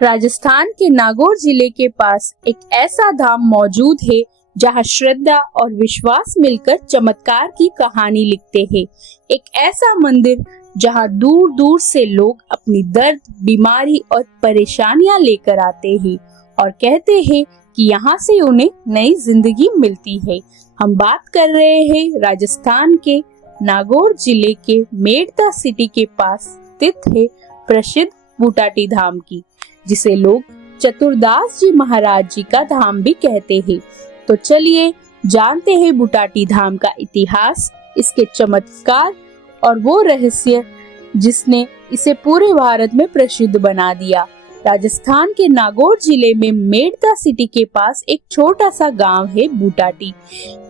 राजस्थान के नागौर जिले के पास एक ऐसा धाम मौजूद है जहां श्रद्धा और विश्वास मिलकर चमत्कार की कहानी लिखते हैं। एक ऐसा मंदिर जहां दूर दूर से लोग अपनी दर्द, बीमारी और परेशानियां लेकर आते हैं और कहते हैं कि यहाँ से उन्हें नई जिंदगी मिलती है। हम बात कर रहे हैं राजस्थान के नागौर जिले के मेड़ता सिटी के पास स्थित है प्रसिद्ध बूटाटी धाम की, जिसे लोग चतुरदास जी महाराज जी का धाम भी कहते हैं। तो चलिए जानते हैं बूटाटी धाम का इतिहास, इसके चमत्कार और वो रहस्य जिसने इसे पूरे भारत में प्रसिद्ध बना दिया। राजस्थान के नागौर जिले में मेड़ता सिटी के पास एक छोटा सा गांव है बूटाटी।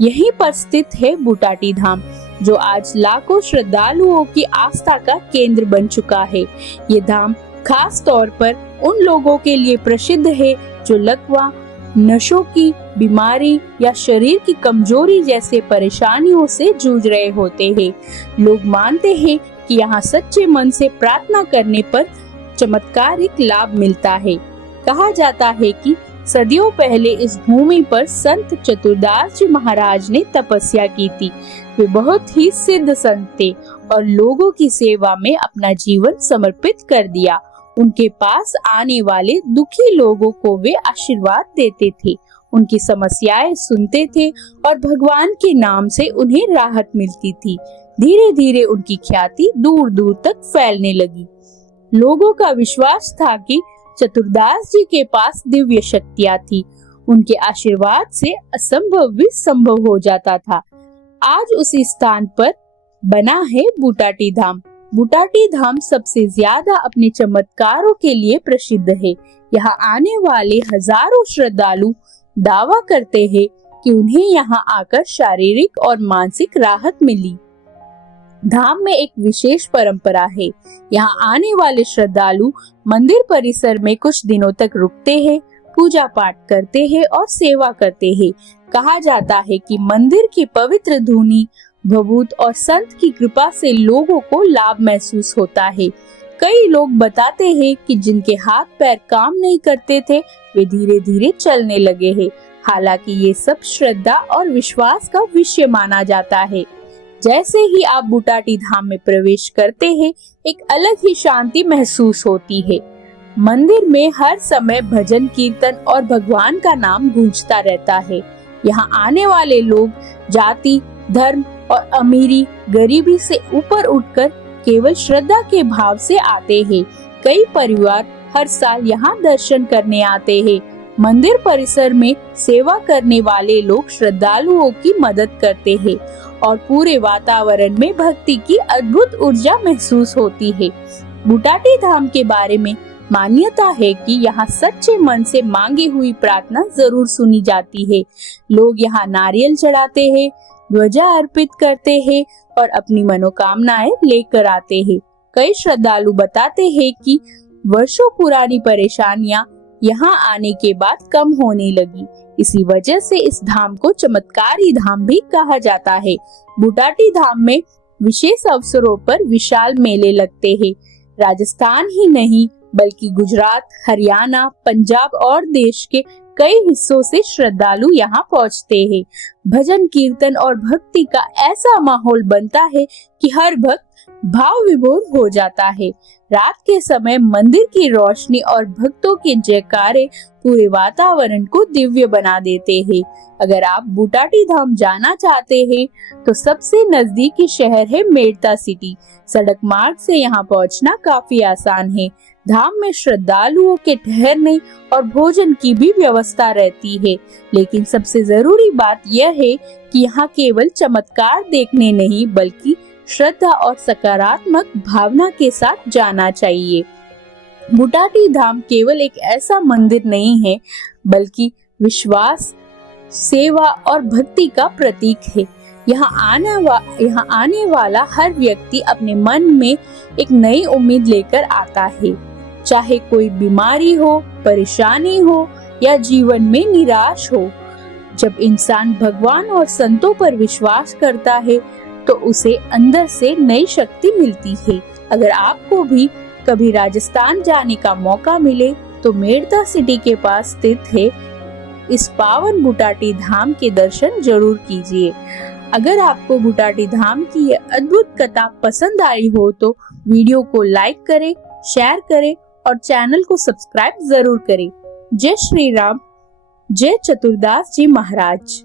यहीं पर स्थित है बूटाटी धाम, जो आज लाखों श्रद्धालुओं की आस्था का केंद्र बन चुका है। ये धाम खास तौर पर उन लोगों के लिए प्रसिद्ध है जो लकवा, नशों की बीमारी या शरीर की कमजोरी जैसे परेशानियों से जूझ रहे होते हैं। लोग मानते हैं कि यहाँ सच्चे मन से प्रार्थना करने पर चमत्कारिक लाभ मिलता है। कहा जाता है कि सदियों पहले इस भूमि पर संत चतुरदास जी महाराज ने तपस्या की थी। वे बहुत ही सिद्ध संत थे और लोगों की सेवा में अपना जीवन समर्पित कर दिया। उनके पास आने वाले दुखी लोगों को वे आशीर्वाद देते थे, उनकी समस्याएं सुनते थे और भगवान के नाम से उन्हें राहत मिलती थी। धीरे धीरे उनकी ख्याति दूर दूर तक फैलने लगी। लोगों का विश्वास था कि चतुरदास जी के पास दिव्य शक्तियां थी। उनके आशीर्वाद से असंभव भी संभव हो जाता था। आज उसी स्थान पर बना है बूटाटी धाम। बूटाटी धाम सबसे ज्यादा अपने चमत्कारों के लिए प्रसिद्ध है। यहाँ आने वाले हजारों श्रद्धालु दावा करते हैं कि उन्हें यहाँ आकर शारीरिक और मानसिक राहत मिली। धाम में एक विशेष परंपरा है। यहाँ आने वाले श्रद्धालु मंदिर परिसर में कुछ दिनों तक रुकते हैं, पूजा पाठ करते हैं और सेवा करते हैं। कहा जाता है कि मंदिर की पवित्र धुनी, भभूत और संत की कृपा से लोगों को लाभ महसूस होता है। कई लोग बताते हैं कि जिनके हाथ पैर काम नहीं करते थे, वे धीरे धीरे चलने लगे हैं। हालांकि ये सब श्रद्धा और विश्वास का विषय माना जाता है। जैसे ही आप बूटाटी धाम में प्रवेश करते हैं, एक अलग ही शांति महसूस होती है। मंदिर में हर समय भजन, कीर्तन और भगवान का नाम गूंजता रहता है। यहाँ आने वाले लोग जाति, धर्म और अमीरी, गरीबी से ऊपर उठकर केवल श्रद्धा के भाव से आते हैं। कई परिवार हर साल यहाँ दर्शन करने आते हैं। मंदिर परिसर में सेवा करने वाले लोग श्रद्धालुओं की मदद करते हैं और पूरे वातावरण में भक्ति की अद्भुत ऊर्जा महसूस होती है। बूटाटी धाम के बारे में मान्यता है कि यहाँ सच्चे मन से मांगी हुई प्रार्थना जरूर सुनी जाती है। लोग यहाँ नारियल चढ़ाते हैं, ध्वजा अर्पित करते हैं और अपनी मनोकामनाएं लेकर आते हैं। कई श्रद्धालु बताते हैं कि वर्षों पुरानी परेशानियां यहाँ आने के बाद कम होने लगी। इसी वजह से इस धाम को चमत्कारी धाम भी कहा जाता है। बूटाटी धाम में विशेष अवसरों पर विशाल मेले लगते हैं। राजस्थान ही नहीं बल्कि गुजरात, हरियाणा, पंजाब और देश के कई हिस्सों से श्रद्धालु यहाँ पहुँचते हैं। भजन, कीर्तन और भक्ति का ऐसा माहौल बनता है कि हर भक्त भाव विभोर हो जाता है। रात के समय मंदिर की रोशनी और भक्तों के जयकारे पूरे वातावरण को दिव्य बना देते हैं। अगर आप बूटाटी धाम जाना चाहते हैं तो सबसे नजदीकी शहर है मेड़ता सिटी। सड़क मार्ग से यहाँ पहुँचना काफी आसान है। धाम में श्रद्धालुओं के ठहरने और भोजन की भी व्यवस्था रहती है। लेकिन सबसे जरूरी बात यह है कि यहाँ केवल चमत्कार देखने नहीं बल्कि श्रद्धा और सकारात्मक भावना के साथ जाना चाहिए। बूटाटी धाम केवल एक ऐसा मंदिर नहीं है बल्कि विश्वास, सेवा और भक्ति का प्रतीक है। यहाँ आने वाला हर व्यक्ति अपने मन में एक नई उम्मीद लेकर आता है। चाहे कोई बीमारी हो, परेशानी हो या जीवन में निराश हो, जब इंसान भगवान और संतों पर विश्वास करता है तो उसे अंदर से नई शक्ति मिलती है। अगर आपको भी कभी राजस्थान जाने का मौका मिले तो मेड़ता सिटी के पास स्थित है इस पावन बुटाटी धाम के दर्शन जरूर कीजिए। अगर आपको बुटाटी धाम की ये अद्भुत कथा पसंद आई हो तो वीडियो को लाइक करें, शेयर करें और चैनल को सब्सक्राइब जरूर करें। जय श्री राम, जय चतुरदास जी महाराज।